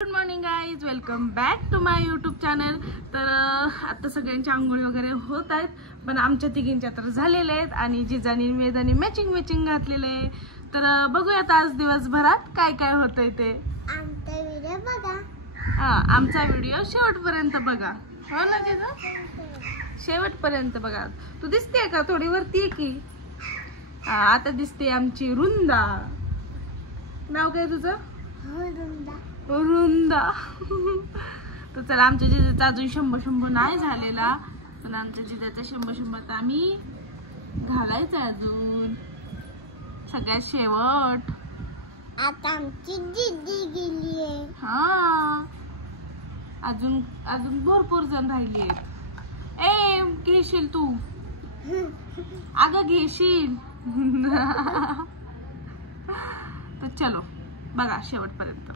Good morning guys, welcome back to my YouTube channel. तर आता सगळ्यांची आंघोळी वगैरे होत आहेत, पण आमच्या तिघींच्या तर झालेल्या आहेत आणि जिजानी वेदानी मॅचिंग घातलेले आहे. तर बघूयात आज दिवसभरात काय काय होतंय ते. आमचा व्हिडिओ बघा. आमचा व्हिडिओ शेवटपर्यंत बघा. हो ना जिजा, शेवटपर्यंत बघा. तू दिसते का थोडी वरती आहे की? आता दिसते आमची रुंदा. नाव काय तुझं? रुंदा. तर चला, आमच्या जिजाचा अजून शंभर नाही झालेला, पण आमच्या जिजाचा शंभर तर आम्ही घालायचं अजून सगळ्यात शेवट. आता आमची दीदी गेली आहे. हा, अजून भरपूर जण राहिली आहेत. ए, घेशील तू? अगं घेशील. तर चलो बघा शेवटपर्यंत.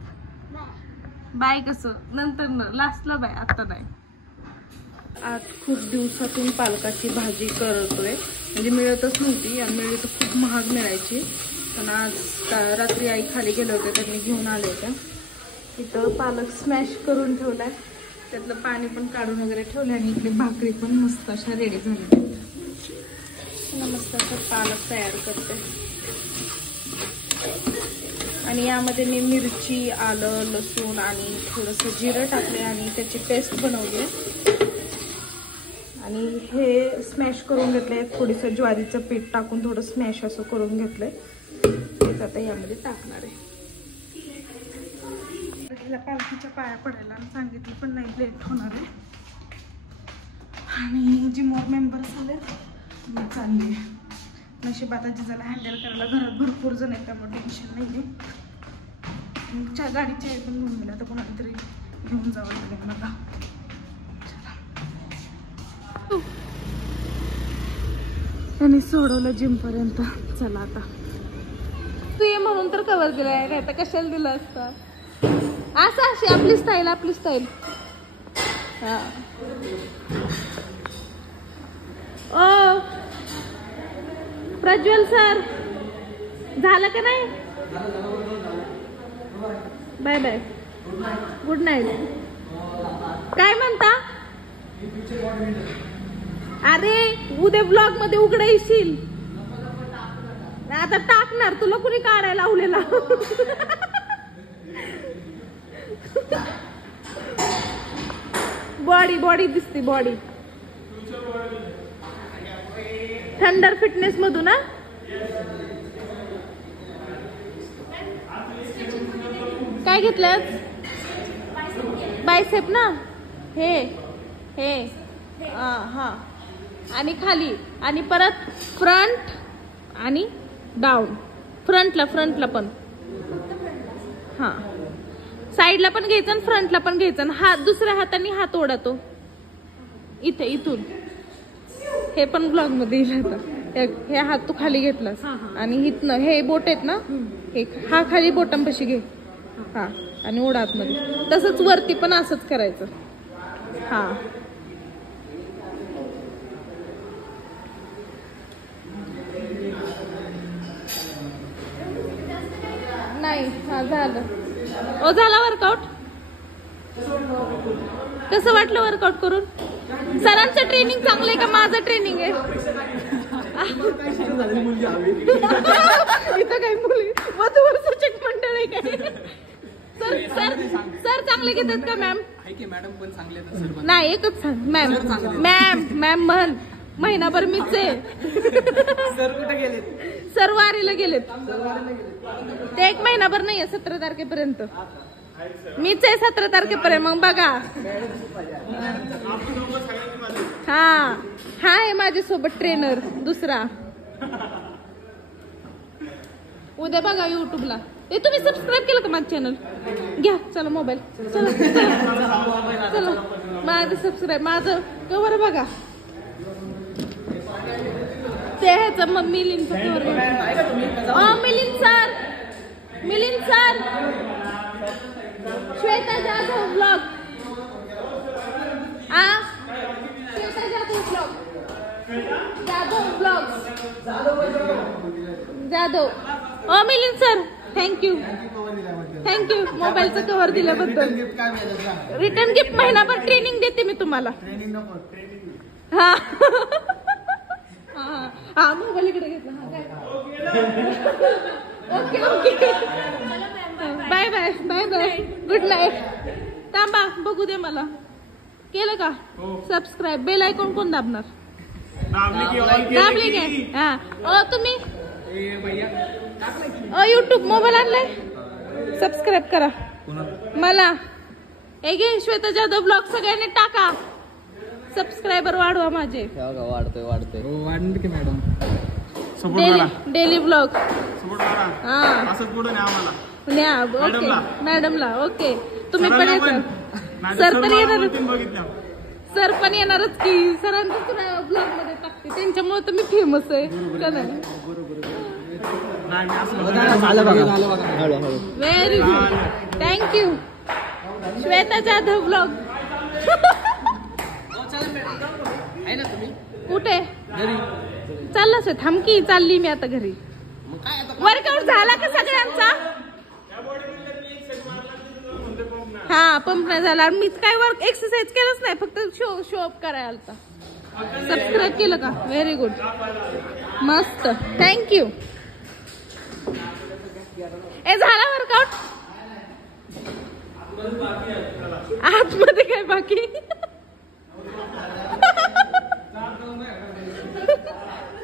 बाय. कसं नंतर लास्टला बाय, आता नाही. आज खूप दिवसातून पालकाची भाजी करतोय, म्हणजे मिळतच नव्हती आणि मिळली तर खूप महाग मिळायची. पण आज रात्री आई खाली गेले होते, त्यांनी घेऊन आले होते. इथं पालक स्मॅश करून ठेवलाय, त्यातलं पाणी पण काढून वगैरे ठेवलंय आणि इकडे भाकरी पण मस्त अशा रेडी झाल्या. मस्त असं पालक तयार करते. आणि यामध्ये मी मिरची, आलं, लसूण आणि थोडंसं जिरं टाकले आणि त्याची पेस्ट बनवली. आणि हे स्मॅश करून घेतलंय, थोडंसं ज्वारीचं पीठ टाकून थोडं स्मॅश असं करून घेतलंय. तेच आता यामध्ये टाकणार आहे. तिला पालखीच्या पाया पडायला सांगितलं, पण नाही, लेट होणार आहे. आणि जे मोर मेंबर्स आले मी चालली. नशीब आता जिजाला हँडल करायला घरात भरपूर जण आहेत, त्यामुळे टेन्शन नाही आहे. गाडीची आहे पण घेऊन गेला, तर कोणाला तरी घेऊन जावं लागेल मला. त्यांनी सोडवलं जिम पर्यंत. चला आता. तू ये म्हणून तर कवर दिलाय, काय तर कशाला दिलं असतं. असं अशी आपली स्टाईल. हा. ओ प्रज्वल सर, झालं का नाही? Bye bye, good night. काय म्हणता? अरे उद्या ब्लॉग मध्ये उघडा येशील. आता टाकणार, तुला कुणी काढायला लावलेला? बॉडी दिसते, बॉडी. थंडर फिटनेस मधून. ना काय घेतलं? बायसेप ना. हे हा. आणि खाली आणि परत फ्रंट आणि डाऊन. फ्रंटला पण. हा, साईडला पण घ्यायचं आणि फ्रंटला पण घ्यायचं. हात दुसऱ्या हाताने हात ओढतो इथून. हे पण ब्लॉग मध्ये येईल आता. हे हात तू खाली घेतलास आणि इथनं हे बोट आहेत ना, हे हा खाली बोटांपाशी घे. हा, आणि ओढ आतमध्ये. तसंच वरती पण असंच करायचं. हा, नाही. हा, झालं. झाला वर्कआउट. कसं वाटलं वर्कआउट करून? सरांचं ट्रेनिंग चांगलं आहे का माझं ट्रेनिंग आहे? इथं काही मुली वधूवर सूचक मंडळ आहे काय? सर चांगले घेतात का मॅम? नाही, एकच सांग मॅम म्हण. महिनाभर मीच आहे. सर कुठे गेलेत? सर वारीला गेलेत. ते 1 महिनाभर नाहीये, 17 तारखेपर्यंत. मीच आहे 17 तारखेपर्यंत. मग बघा. हा आहे माझ्यासोबत ट्रेनर दुसरा. उद्या बघा युट्यूबला. तुम्ही सबस्क्राईब केलं का माझं चॅनल? घ्या, चला मोबाईल. चला माझं सबस्क्राईब, माझं कवर बघा. ते ह्याचं मग मिलिंदचं cover. Milind sir. Shweta Jadhav blog. Shweta Jadhav blog. Jadhav. Milind sir thank you thank you मोबाईलचं कव्हर दिल्याबद्दल. गिफ्ट काय मिळालं सांग. रिटर्न गिफ्ट महिनाभर ट्रेनिंग देते मी तुम्हाला. ट्रेनिंग नको ट्रेनिंग. हा हा हा मोबाईल इकडे घेतला. Okay okay bye bye bye bye good night. थांबा बघू दे मला. केलं का सबस्क्राईब? बेल आयकॉन कोण दाबणार? दाबली काय? हा तुम्ही युट्यूब मोबाईल आणलाय सबस्क्राईब करा मला. एक श्वेता जाधव ब्लॉग सगळ्यांनी टाका. सबस्क्रायबर वाढवा माझे. वाढतोय वाढणार की मॅडम. डेली ब्लॉग मॅडमला. ओके तुम्ही पण येणार. सर पण येणार. सर पण येणारच की. सरांच ब्लॉग मध्ये टाकते त्यांच्यामुळे तर मी फेमस आहे का नाही? Very good thank you Shweta Jadhav blog. कुठे चाललास? थांबकी चालली मी आता घरी. वर्कआउट झाला का सगळ्यांचा? हा पंप नाही झाला. मीच काय वर्क एक्सरसाइज केलंच नाही फक्त शो अप करायला आलता. सबस्क्राईब केलं का? व्हेरी गुड मस्त थँक्यू. ए झाला वर्कआउट? आतमध्ये काय बाकी?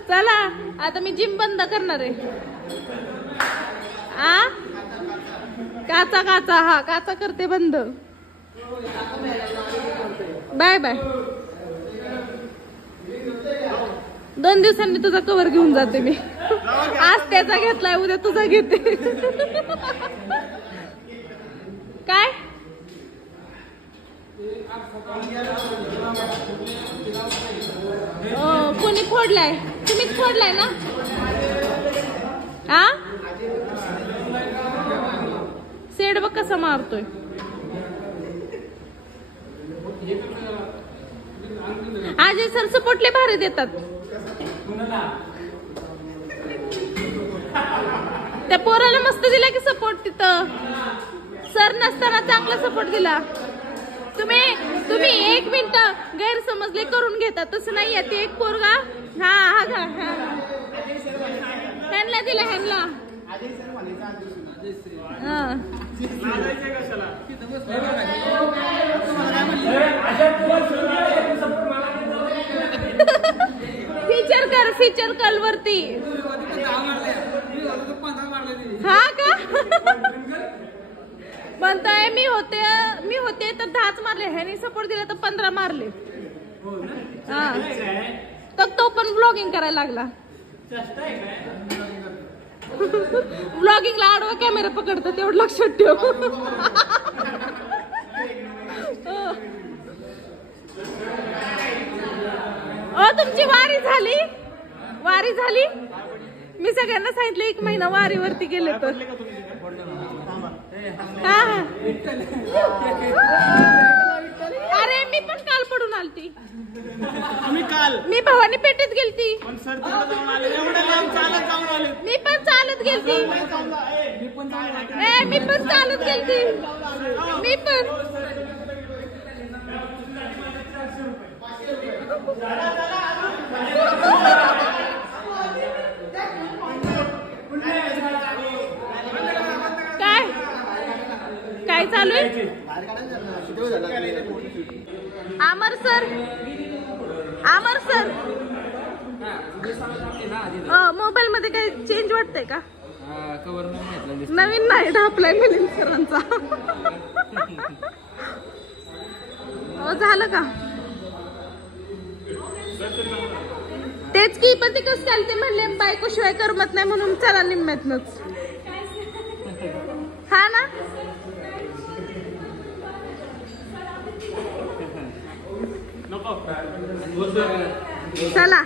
चला आता मी जिम बंद करणार आहे. काचा काचा हा काचा करते बंद. Bye bye. 2 दिवसांनी तुझा कवर घेऊन जाते मी. आज त्याचा घेतलाय उद्या तुझा घेते. काय कोणी फोडलाय? तुम्हीच फोडलाय ना? आ सेड बघ कसा मारतोय. अजय सर सपोर्टले भारी देतात. त्या पोराला मस्त दिला की सपोर्ट. तिथं सर नसताना चांगला सपोर्ट दिला. तुम्ही 1 मिनिट गैरसमजले करून घेता. तसं नाहीये. ते एक पोरगा हा ह्यांना दिला ह्यांना. फीचर कल वरती. हा का म्हणताय? मी होते तर 10च मारले. ह्यानी सपोर्ट दिला तर 15 मारले. हा तर तो पण ब्लॉगिंग करायला लागला. ब्लॉगिंगला आडवा कॅमेरा पकडतो तेवढं लक्षात ठेव. तुमची वारी झाली. मी सगळ्यांना सांगितलं 1 महिना वारीवरती गेले तर. अरे मी पण काल पडून आलती. मी भवानी पेठेत गेलती. मी पण चालत गेलती. मी पण चालत गेलती. मी पण काय चालू आहे? आमर सर मोबाईल मध्ये काही चेंज वाटतंय का? नवीन नाही ढापलाय मिलिंद सरांचा. झालं का? तेच की पण ते कसं चालते म्हणले बायको शिवाय करमत नाही म्हणून चला निम्म्यातनच. हा ना चला.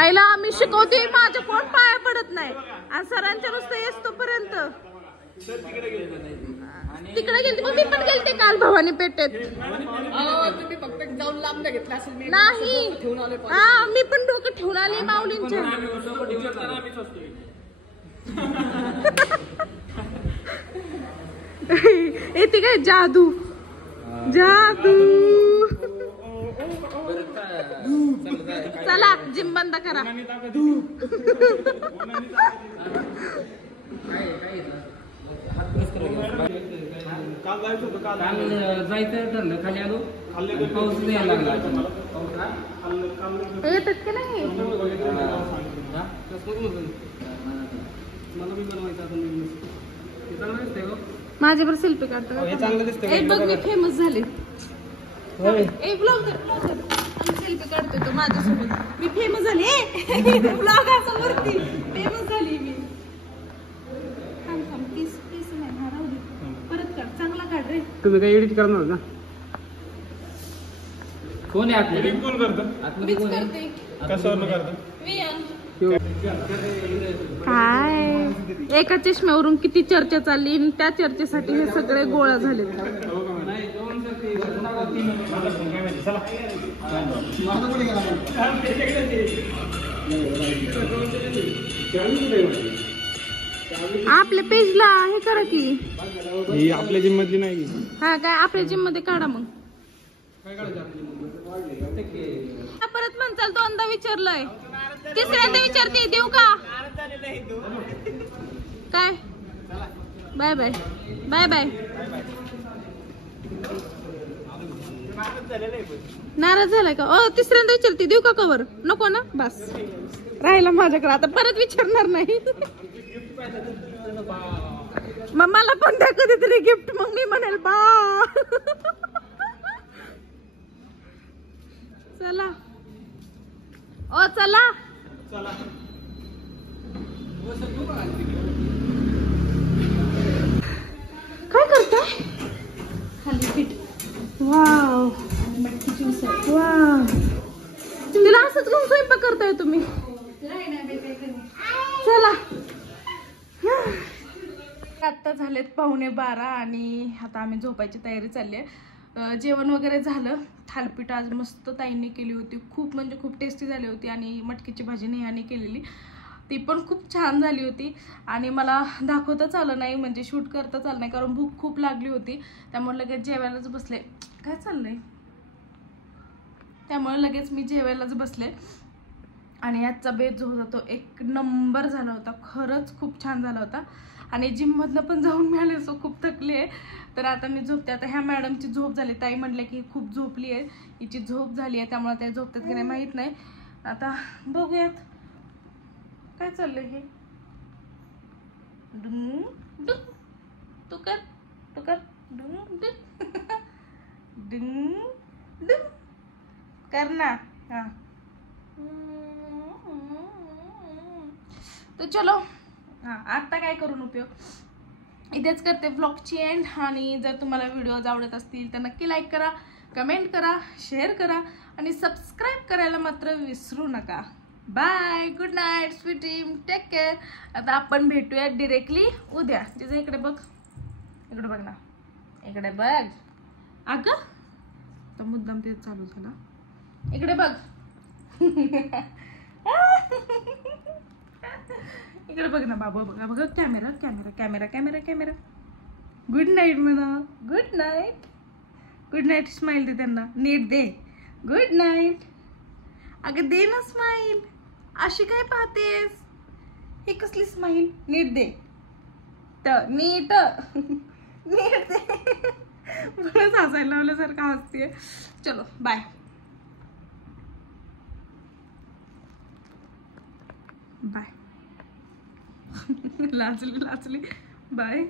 आईला आम्ही शिकवते. माझ्या कोण पाया पडत नाही. आणि सरांच्या नुसतं येस तोपर्यंत तिकडे गेलते. मग मी पण गेलते काल भवानी पेठेत. नाही हा मी पण डोकं ठेवून आले माऊलींच्या. येते काय जादू जादू. चला जिम बंद करा. काल जायचं ठरलं, खाली आलो, पाऊस नाही लागला. येतात की नाही. मला मी बनवायचं आता नवीन. ते चांगलं दिसतंय हो. माझ्यावर सेल्फी काढतो. हे चांगलं दिसतंय. बघ मी फेमस झाले. ब्लॉगर सेल्फी काढतोय तो माझ्यासोबत. मी फेमस झाले. ब्लॉग असं वरती फेमस झाली मी. पीस नाही हा, राहू दे. परत काढ, चांगला काढ रे. तुम्ही काय एडिट करणार ना? कोण आहे आतमध्ये? कोण करतं? आतमध्ये कोण आहे? कशावर करतं? काय एका चष्म्यावरून किती चर्चा चालली आणि त्या चर्चेसाठी हे सगळे गोळा झाले. आपल्या पेजला हे करा की. आपल्या जिम मधली नाही. हा काय आपल्या जिम मध्ये काढा मग. परत म्हणचाल दोनदा विचारलंय, तिसऱ्यांदा विचारते देऊ का काय. Bye bye bye bye. नाराज झालाय का? ओ तिसऱ्यांदा विचारते देऊ का कवर. नको ना, बस राहिला माझ्याकडे. आता परत विचारणार नाही. मग मला पण द्या कधीतरी गिफ्ट. मग मी म्हणेल बा. चला ओ चला. काय करताय? खाली पीठ. वाव मटकीची उसळ. वाव तिला असंच घेऊन स्वयंपाक करताय तुम्ही. चला आता झालेत 11:15 आणि आता आम्ही झोपायची तयारी चालली आहे. जेवण वगैरे झालं. थालपीठ आज मस्त ताईंनी केली होती. खूप म्हणजे खूप टेस्टी झाली होती. आणि मटकीची भाजी नेहाने केलेली, ती पण खूप छान झाली होती. आणि मला दाखवताच आलं नाही, म्हणजे शूट करताच आलं नाही, कारण भूक खूप लागली होती. त्यामुळे लगेच जेवायलाच बसले. काय चाललंय? त्यामुळे लगेच मी जेवायलाच बसले. आणि आजचा बेत जो होता तो एक नंबर झाला होता. खरंच खूप छान झाला होता. आणि जिममधनं पण जाऊन मिळाले, सो खूप थकली आहे. तर आता मी झोपते. आता ह्या मॅडमची झोप झाली. ताई म्हटलं की खूप झोपली आहे, हिची झोप झाली आहे, त्यामुळे त्या झोपतात की नाही माहीत नाही. आता बघूयात काय चाललंय हे. तू कर तू कर कर ना. हा तर चलो. हां आत्ता काय करून उपयोग. इथेच करते ब्लॉगची एंड. आणि जर तुम्हाला व्हिडिओज आवडत असतील तर नक्की लाईक करा, कमेंट करा, शेअर करा आणि सबस्क्राईब करायला मात्र विसरू नका. Bye, good night sweet dream, take care. आता आपण भेटूया डिरेक्टली उद्या. तिचं इकडे बघ, इकडे बघ ना, इकडे बघ. अगं तर मुद्दाम ते चालू झाला. इकडे बघ. इकडे बघ ना बाबा. बघा बघा camera camera camera camera camera. Good night म्हणा. Good night. Good night smile दे त्यांना. नीट दे गुड नाईट. अगं दे ना स्माइल. अशी काय पाहतेस? हे कसली स्माइल? नीट दे. तर नीट नीट दे. बरंच हसायला लावल्यासारखं हसतेय. चलो बाय. बाय. लाजली लाजली. बाय.